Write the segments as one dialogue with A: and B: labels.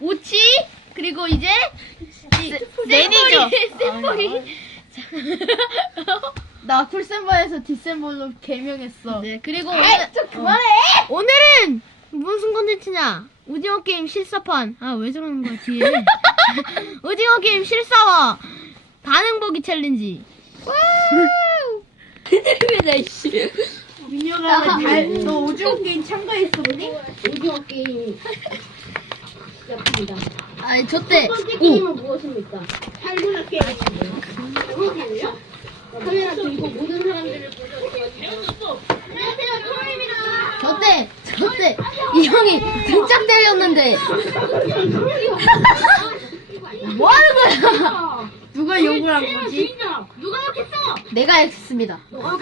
A: 오치 그리고 이제 내리죠. 샘볼이
B: 나 풀센버에서 디센볼로 개명했어.
A: 네 그리고
B: 좀 그만해.
A: 오늘은 무슨 콘텐츠냐? 오징어 게임 실사판. 아 왜 저러는 거야 뒤에? 오징어 게임 실사와 반응 보기 챌린지.
B: 민혁아, 너 오징어 게임 참가했었니?
C: 오징어 게임 시작합니다.
A: 아니 저때
C: 첫 번째 게임은 무엇입니까? 탈구나 게임이에요. 카메라 들고 모든 사람들을 보셔서 안녕하세요, 초로입니다.
A: 저때 이 형이 등짝 때렸는데 뭐 하는 거야?
B: 누가 욕을 한 거지?
C: 누가 욕했어?
A: 내가 했습니다.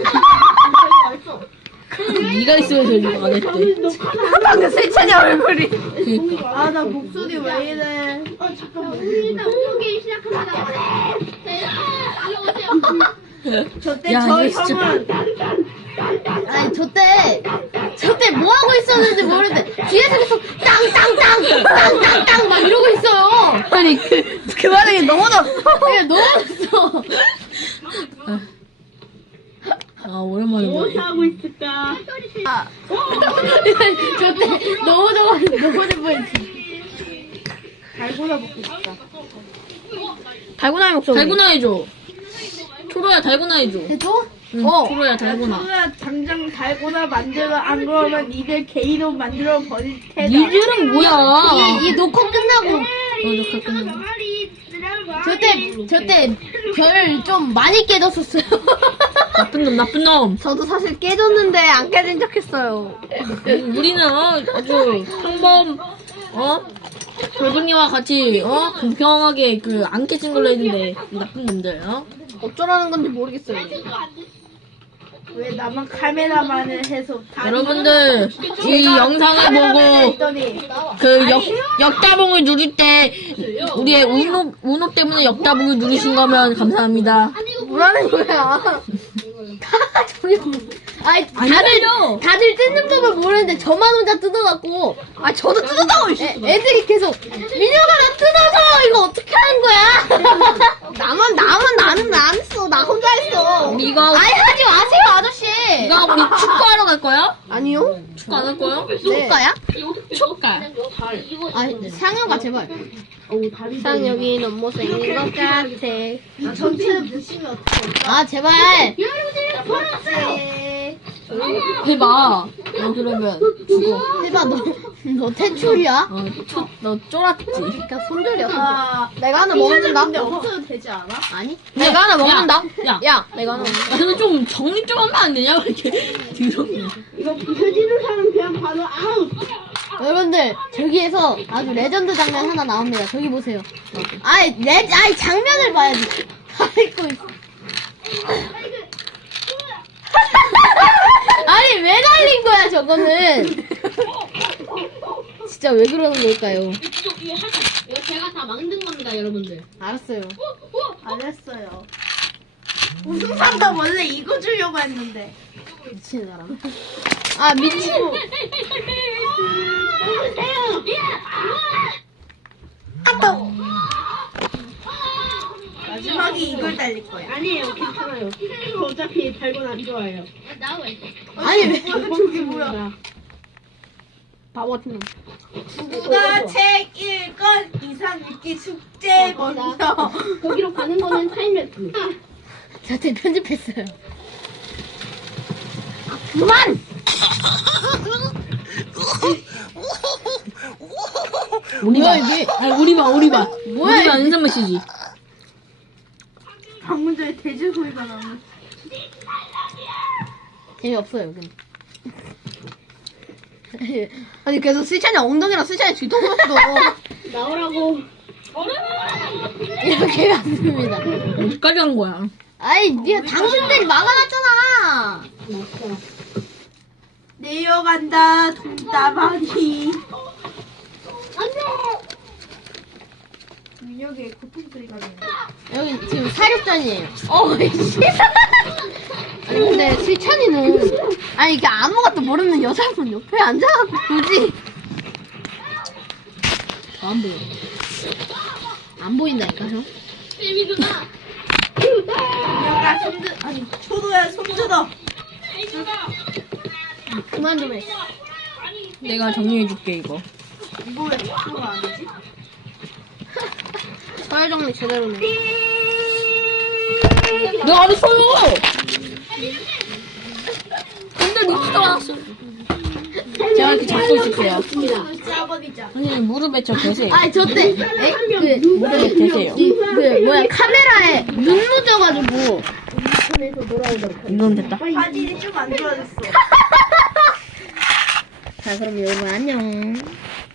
D: 네가 있으면 저리 안 했대.
B: 방금 세찬이 얼굴이. 아, 나 목소리 왜 이래.
C: 잠깐만. 우리 일단 오징어 게임 시작합니다.
B: 저때
D: 야,
B: 저
D: 이거 진짜
B: 형은
A: 아니 저때 뭐 하고 있었는지 모르는데 뒤에서 계속 땅땅땅 막 이러고 있어요.
B: 아니 그 반응이 너무 났어.
A: 그냥 너무
D: 아 오랜만에 보네.
C: 하고 있을까?
A: 저때 너무 재밌지.
B: 달고나 먹고 싶다.
A: 달고나 목소리.
D: 달고나 해줘. 초로야 달고나 해줘.
A: 해줘?
D: 응, 초로야 달고나.
B: 누가 당장 달고나 만들어 안 그러면 니들 개인으로 만들어 버릴 테다.
D: 니들은 뭐야?
A: 이 녹화 끝나고
D: 너 가끔
A: 저때 별 좀 많이 깨졌었어요.
D: 나쁜 놈.
A: 저도 사실 깨졌는데 안 깨진 척 했어요.
D: 우리는 아주 평범 돌분이와 같이 공평하게 그 안 깨진 걸로 했는데 나쁜 놈들.
A: 어쩌라는 건지 모르겠어요.
B: 왜 나만 카메라만을 해서
D: 여러분들 이 영상을 보고
B: 했더니
D: 그 역다봉을 누릴 때 우리의 운호 때문에 역다봉을 누르신 거면 감사합니다.
A: 뭐라는 거야? 아니 다들 뜯는 법을 모르는데 저만 혼자 뜯어갖고 아 저도 뜯었다고 애들이 계속 민혁아 나 뜯어서 이거 어떻게 하는 거야? 나는 안 했어. 나 혼자 했어.
D: 이거
A: 아니 하지 마세요 아저씨.
D: 이거 우리 축구하러 갈 거야?
A: 아니요.
D: 축구 안 할 거야?
A: 누구가야?
D: 축가.
A: 아 상혁아 제발. 상혁이는 못생긴 것 같아.
B: 전체를 보시면 어떡해.
A: 아 제발.
D: 해봐. 그러면 죽어.
A: 해봐 너 퇴출이야?
D: 너 쫄았지?
A: 그러니까 손들려.
B: 아,
A: 내가 하나
B: 근데
A: 먹는다.
B: 없어도 되지 않아?
A: 아니? 내가 하나 먹는다.
D: 야.
A: 내가 하나 먹는다.
D: 근데 좀 정리 좀 하면 안 되냐? 왜 이렇게 더럽냐?
C: 이거 부서지는 사람 그냥 바로 아웃.
A: 여러분들 저기에서 아주 레전드 장면 하나 나옵니다. 저기 보세요. 아이 장면을 봐야지. 아이고. 아니 왜 날린 거야 저거는? 진짜 왜 그러는 걸까요?
C: 이거 제가 다 만든 겁니다, 여러분들.
A: 알았어요.
B: 알았어요. 우승상도 원래 이거 주려고 했는데.
A: 미친 사람. 아 미친.
B: 마지막에 이걸 달릴 거야.
C: 아니에요, 괜찮아요. 어차피 달고나 안 좋아해요.
A: 아니 왜?
B: 저기 뭐야?
A: 바보 같은 놈.
B: 누가 책 읽건 이상 읽기 숙제 먼저.
C: 거기로 가는 거는 타임랩스.
A: 저한테 편집했어요. 그만! 뭐야 이게?
D: 아니 우리 봐.
A: 뭐야,
D: 우리가 인사 마시지.
B: 방금 전에 돼지소리가 나네.
A: 재미없어요 여긴. 아니 계속 스찬이 엉덩이랑 스찬이 뒤통수
C: 나오라고.
A: 이렇게 갔습니다.
D: 어디까지 간 거야?
A: 아이 니가 당신들이 막아놨잖아.
B: 내려간다 동다방이. 민혁의 고통소리가 나네.
A: 여기 지금 사육전이에요. 씨. 아니 근데 실찬이는 아니 이게 아무것도 모르는 여자분 옆에 앉아갖고 굳이 안 보여. 안 보인다니까, 형?
C: 재미 누나.
B: 민혁아 손 아니 초도야 손 뜯어.
A: 그만 좀 해.
D: 내가 정리해줄게 이거.
B: 이거 왜 초도가 아니지?
A: 서열 정리 제대로네.
D: 내가 안 했어요. 근데 리치가 왔어. 제가 이렇게 잡고 있을게요.
B: 짜버리자.
D: 아니 무릎에 저 대세요.
A: 아, 저 때,
D: 무릎에 대세요.
A: 카메라에 눈 묻어가지고.
D: 이건 됐다.
B: 사진이 좀 안 좋아졌어.
A: 자, 그럼 여러분 안녕.